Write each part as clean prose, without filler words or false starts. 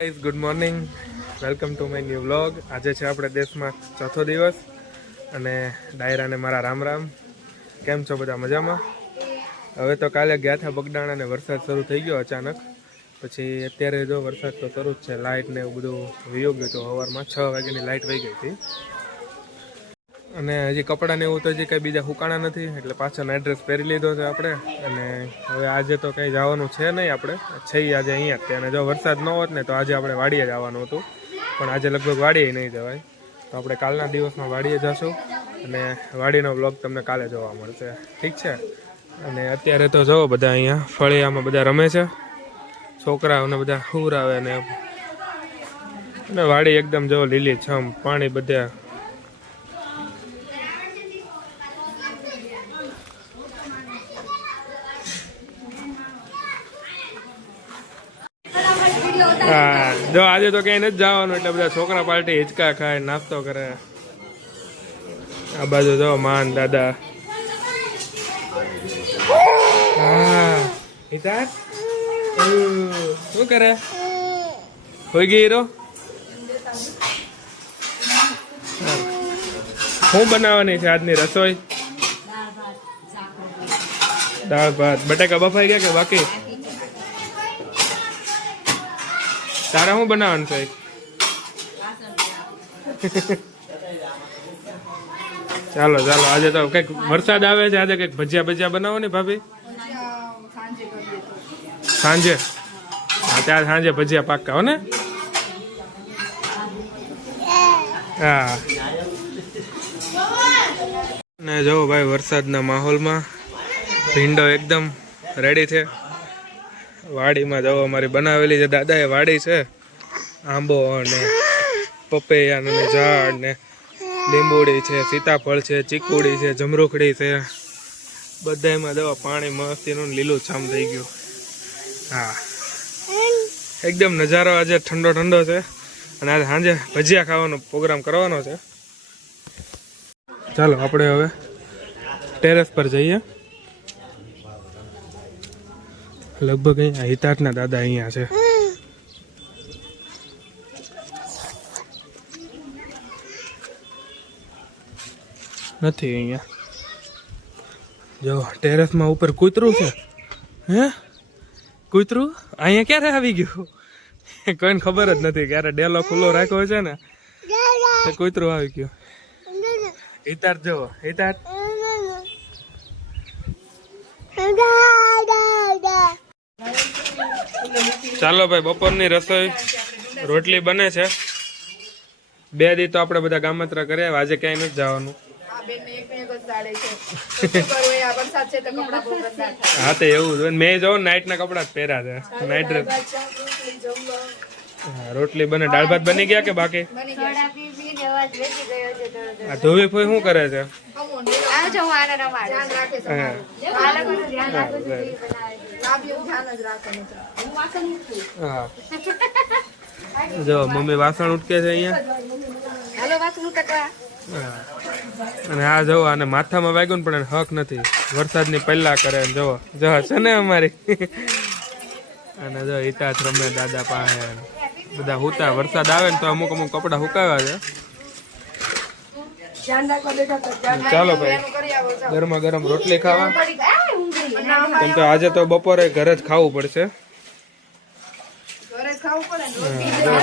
Guys good morning, welcome to my new vlog. આજે છે આપણે દેશમાં ચોથો દિવસ અને ડાયરાને મારા રામ રામ. કેમ છો બધા? મજામાં? હવે તો કાલે ગયા હતા બગડાણા અને વરસાદ શરૂ થઈ ગયો અચાનક. પછી અત્યારે જો વરસાદ તો શરૂ જ છે. લાઇટ ને એવું બધું વયો ગયું હતું. સવારમાં 6 વાગ્યાની લાઇટ વહી ગઈ હતી અને હજી કપડાને એવું તો હજી કંઈ બીજા હુકાણા નથી, એટલે પાછો નાઇટ ડ્રેસ પહેરી લીધો છે આપણે. અને હવે આજે તો કંઈ જવાનું છે નહીં, આપણે છીએ આજે અહીંયા જ. અને જો વરસાદ ન હોત ને તો આજે આપણે વાડીએ જવાનું હતું, પણ આજે લગભગ વાડીએ નહીં જવાય. તો આપણે કાલના દિવસમાં વાડીએ જશું અને વાડીનો બ્લોગ તમને કાલે જોવા મળશે, ઠીક છે? અને અત્યારે તો જો બધા અહીંયા ફળિયામાં બધા રમે છે, છોકરાઓને બધા હુરાવે અને વાડી એકદમ જો લીલી છમ, પાણી બધા. હા, જો આજે તો કઈ નથી જવાનું, એટલે બધા છોકરા પાર્ટી હિંચકા ખાય, નાસ્તો કરે. આ બાજુ જો માન દાદા. હા હિતાર શું કરે? હોઈ ગઈ હીરો? શું બનાવવાની છે આજની રસોઈ? દાળ ભાત. બટાકા બફાઈ ગયા કે બાકી? તારા શું બનાવવાનું છે? ચાલો ચાલો, આજે તો કઈક વરસાદ આવે છે, આજે કઈક ભજીયા ભજીયા બનાવો ને ભાભી. સાંજે? હા, ત્યાં સાંજે ભજીયા પાક્કા હો ને? હા. ને જો ભાઈ વરસાદના માહોલમાં ભીંડો એકદમ રેડી છે. વાડીમાં જવો અમારી બનાવેલી છે દાદાએ વાડી છે. આંબો ને પપૈયાનું ઝાડ ને લીંબુડી છે, સીતાફળ છે, ચીકુડી છે, જમરૂખડી છે, બધામાં જવો પાણી મસ્તીનું લીલું છામ થઈ ગયું. હા, એકદમ નજારો આજે ઠંડો ઠંડો છે. અને આજે સાંજે ભજીયા ખાવાનો પ્રોગ્રામ કરવાનો છે. ચાલો આપણે હવે ટેરેસ પર જઈએ. લગભગ અહીંયા હિતાર્થના દાદા અહીંયા છે. નથી અહીંયા. જો ટેરેસમાં ઉપર કૂતરું છે. હે કૂતરું અહીંયા ક્યારે આવી ગયું? કોઈને ખબર જ નથી. ક્યારે ડેલો ખુલ્લો રાખ્યો છે ને તે કૂતરું આવી ગયું. હિતાર્થ જુઓ, હિતાર્થ. ચાલો ભાઈ, બપોરની રસોઈ રોટલી બને છે. 2 દી તો આપણે બધા ગામત્રા કર્યા, આજે ક્યાંય નથી જવાનું. હા તો એવું મેં જો નાઈટ ના કપડા જ પહેર્યા છે, નાઈટ ડ્રેસ. રોટલી બને. દાળ ભાત બની ગયા કે બાકી? આ ધોવી ફોઈ શું કરે છે? જો મમ્મી વાસણ ઉટકે છે અહીંયા. અને આ જવો, આને માથામાં વાગ્યું પણ હક નથી. વરસાદની પહેલા કરે. જવો જો છે ને અમારી. અને જો હિતાર્થ રમે દાદા પાસે. બધા હુતા. વરસાદ આવે ને તો અમુક અમુક કપડા હુકાવ્યા છે. ચાલો ભાઈ, ગરમા ગરમ રોટલી ખાવા. કેમ કે આજે તો બપોરે ઘરે જ ખાવું પડશે.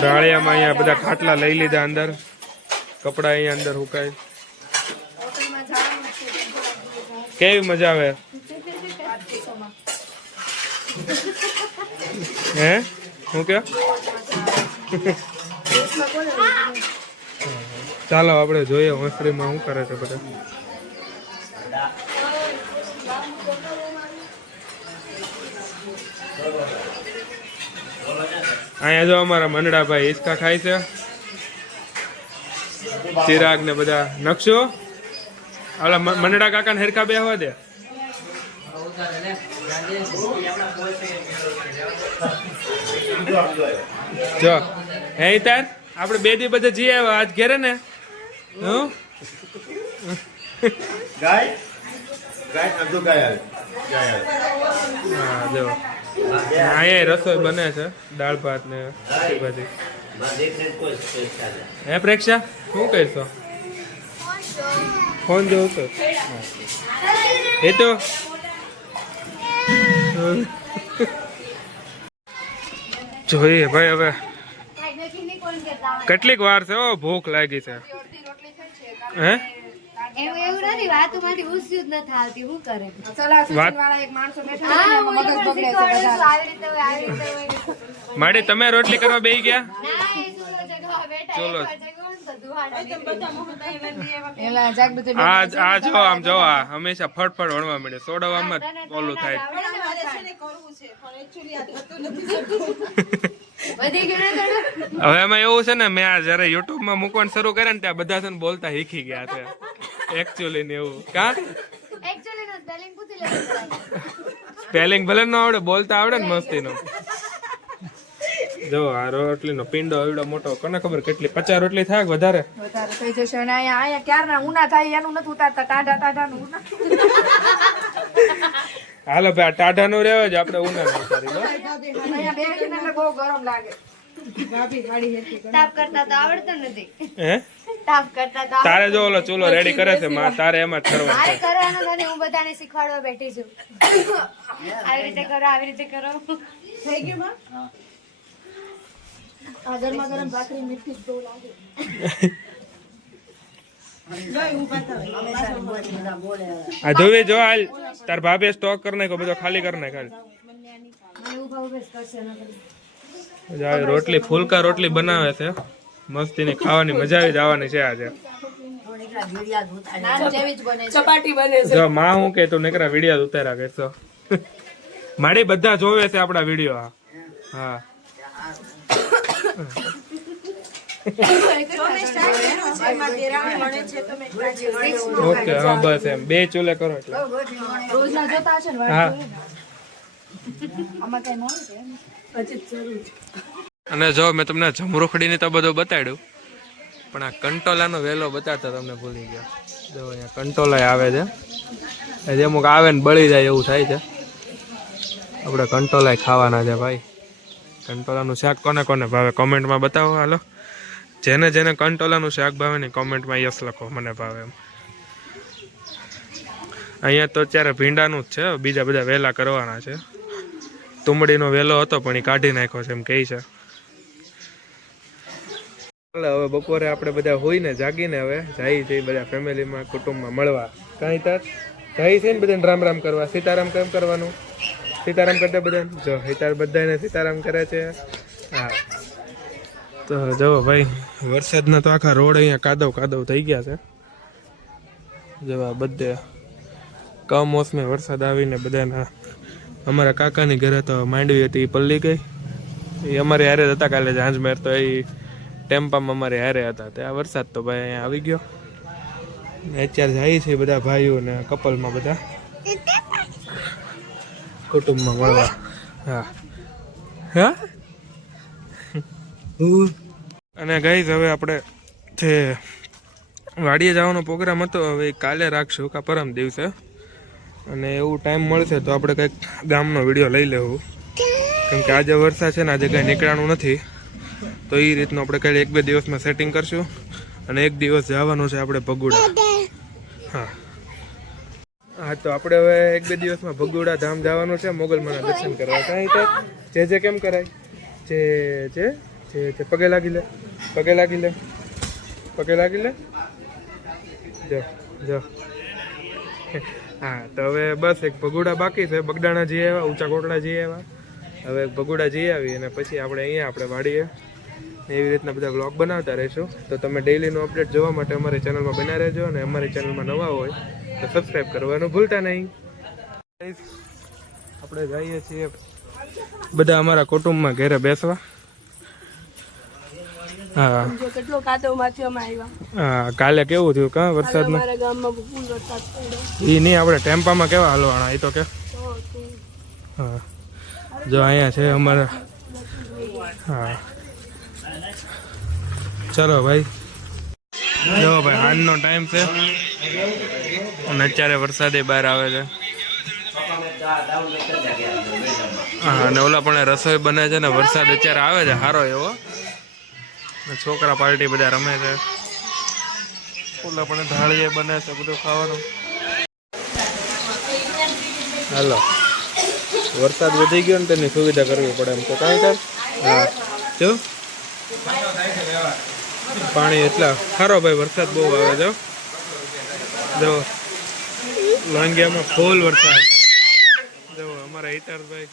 ડાળિયામાં અહીંયા બધા ખાટલા લઈ લીધા અંદર. કપડા અહીંયા અંદર હુકાય. કેવી મજા આવે? હે શું કે? ચાલો આપણે જોઈએ હોસ્ટેલમાં શું કરે છે બધા. અહીંયા જો અમારા મંડળાભાઈ હિંચકા ખાય છે. ચિરાગ ને બધા નકશો. ઓલા મંડળા કાકાને હેરખા બેહવા દે. જો હે તાર આપણે 2 દી બધા જઈ આવ્યા. આજ ઘેરે ને હા જો અહીંયા રસોઈ બને છે, દાળ ભાત ને ભાજી. હે પ્રેક્ષા શું કરશો? ફોન જોઉં છો? એ તો જોઈએ ભાઈ હવે કેટલીક વાર છે. ઓ ભૂખ લાગી છે. હે એવું નથી, વાતોમાંથી ઉસ્યું જ નથી આવતી. શું કરે? માડી તમે રોટલી કરવા બેસી ગયા? આ જો આમ જો આ હંમેશા ફટફટ વણવા મળે, સોડવામાં જ ઓલું થાય. હવે એમાં એવું છે ને, મેં આ જયારે યુટ્યુબ માં મૂકવાનું શરૂ કર્યા ને ત્યાં બધા છે ને બોલતા શીખી ગયા છે એકચ્યુઅલી ને એવું. કા સ્પેલિંગ ભલે ન આવડે, બોલતા આવડે ને મસ્તી નો. જો આ રોટલી નો પીંડો એવડો મોટો, કોને ખબર કેટલી 50 રોટલી થાય વધારે થઈ જશે. અને અહીંયા ક્યારના ઉના થાય એનું નથી ઉતારતા, ટાઢા નું ઉના. હાલો ભાઈ, આ ટાઢા નું રહેવા જ આપણે ઉના નહીં કરી. બહુ ગરમ લાગે. તાપ કરતા તો આવડતો નથી. હે તાપ કરતા તો તારે જો ઓલો ચૂલો રેડી કરે છે માં, તારે એમાં જ કરવાનું છે. કરવાનું નથી, હું બધાને શીખવાડવા બેઠી છું. આવી રીતે કરો, આવી રીતે કરો. થઈ ગયું માં? આ ગરમા ગરમ ભાખરી મીઠી બહુ લાગે. આ ધોવી જો હાલ, તાર ભાભે સ્ટોક કરી નાખ્યો બધો, ખાલી કરી નાખ. રોટલી ફૂલકા રોટલી બનાવે છે મસ્તી ની, ખાવાની મજા આવી જવાની છે આજે. જો માં હું કે તું નીકળા વિડીયો ઉતાર્યા કરશો. મારી બધા જોવે છે આપડા વિડીયો. હા ઓકે, હા બસ એમ 2 ચૂલે કરો એટલે. હા અને જો મેં તમને જમરૂખડી ની તો બધું બતાડ્યું, પણ આ કંટોલાનો વેલો બતાડતા તમને ભૂલી ગયો. જો અહીંયા કંટોલા આવે છે, જે અમુક આવે ને બળી જાય એવું થાય છે. આપણે કંટોલા ખાવાના છે ભાઈ. કંટોલાનું શાક કોને કોને ભાવે કોમેન્ટમાં બતાવો. હાલો, જેને જેને કંટોલાનું શાક ભાવે ને કોમેન્ટમાં યસ લખો, મને ભાવે એમ. અહીંયા તો અત્યારે ભીંડાનું જ છે, બીજા બધા વેલા કરવાના છે. તુંબડીનો વેલો હતો પણ એ કાઢી નાખ્યો છે એમ કહે છે. હવે બપોરે આપણે બધા હોઈને જાગીને હવે જાય છે બધા ફેમિલીમાં કુટુંબમાં મળવા. કાંઈ તાર જાય છે ને બધાને રામ રામ કરવા. સીતારામ કેમ કરવાનું? સીતારામ કરતા બધાને જો હિતાર બધાને સીતારામ કરે છે. હા તો જો ભાઈ, વરસાદના તો આખા રોડ અહીંયા કાદવ કાદવ થઈ ગયા છે. જો બધે કમોસમી વરસાદ આવીને બધાના. અમારા કાકાની ઘરે તો માંડવી હતી, એ પલ્લી ગઈ. એ અમારે હારે જ હતા કાલે ઝાંઝમેર, તો એ ટેમ્પામાં અમારે હારે હતા. ત્યાં વરસાદ તો ભાઈ અહીંયા આવી ગયો. અત્યારે જાય છે બધા ભાઈઓ ને કપલમાં બધા કુટુંબમાં મળવા. હા હા અને ગાઈઝ હવે આપણે જે વાડીએ જવાનો પ્રોગ્રામ હતો હવે કાલે રાખશું કા પરમ દિવસે. અને એવું ટાઈમ મળશે તો આપણે કંઈક ગામનો વિડીયો લઈ લેવું, કેમ કે આજે વરસાદ છે ને, આજે કંઈ નીકળવાનું નથી. તો એ રીતનું આપણે કાલે 1-2 દિવસમાં સેટિંગ કરશું. અને 1 દિવસ જવાનું છે આપણે ભગુડા. હા હા તો આપણે હવે 1-2 દિવસમાં ભગુડા ધામ જવાનું છે, મોગલમાના દર્શન કરવા. કાંઈ તો જે કેમ કરાય, જે પગે લાગી લે, પગે લાગી લે, પગે લાગી લે. જો જો હા તો હવે બસ એક ભગુડા બાકી છે. બગડાણા જઈ આવ્યા, ઊંચા કોટડા જઈ આવ્યા. હવે ભગુડા જઈ આવી અને પછી આપણે અહીંયા આપણે વાડીએ એવી રીતના બધા બ્લોગ બનાવતા રહીશું. તો તમે ડેઈલીનું અપડેટ જોવા માટે અમારી ચેનલમાં બના રહેજો. અને અમારી ચેનલમાં નવા હોય તો સબસ્ક્રાઈબ કરવાનું ભૂલતા નહીં. આપણે જઈએ છીએ બધા અમારા કુટુંબમાં ઘરે બેસવા. હા કેટલો કાદવમાંથી અમે આવ્યા. હા કાલે કેવું થયું કા વરસાદમાં? અમારા ગામમાં ફૂલ વરસાદ પડ્યો. એ નહીં, આપણે ટેમ્પામાં કેવા હાલવાના એ તો કે. હા જો અહીંયા છે અમારા. હા ચલો ભાઈ જો ભાઈ હાંજનો ટાઈમ છે અને અત્યારે વરસાદે બહાર આવે છે. હા અને ઓલા પણ રસોઈ બને છે ને વરસાદ અત્યારે આવે છે સારો એવો. છોકરા પાર્ટી બધા રમે છે. ઓલા પણ ઢાળીએ બને છે બધું ખાવાનું. હાલો વરસાદ વધી ગયો ને તેની સુવિધા કરવી પડે એમ તો કાંઈ કર. હા જો પાણી એટલા સારો ભાઈ વરસાદ બહુ આવે છે. જો લાંગિયામાં ફૂલ વરસાદ. જો અમારા હિતાર્થભાઈ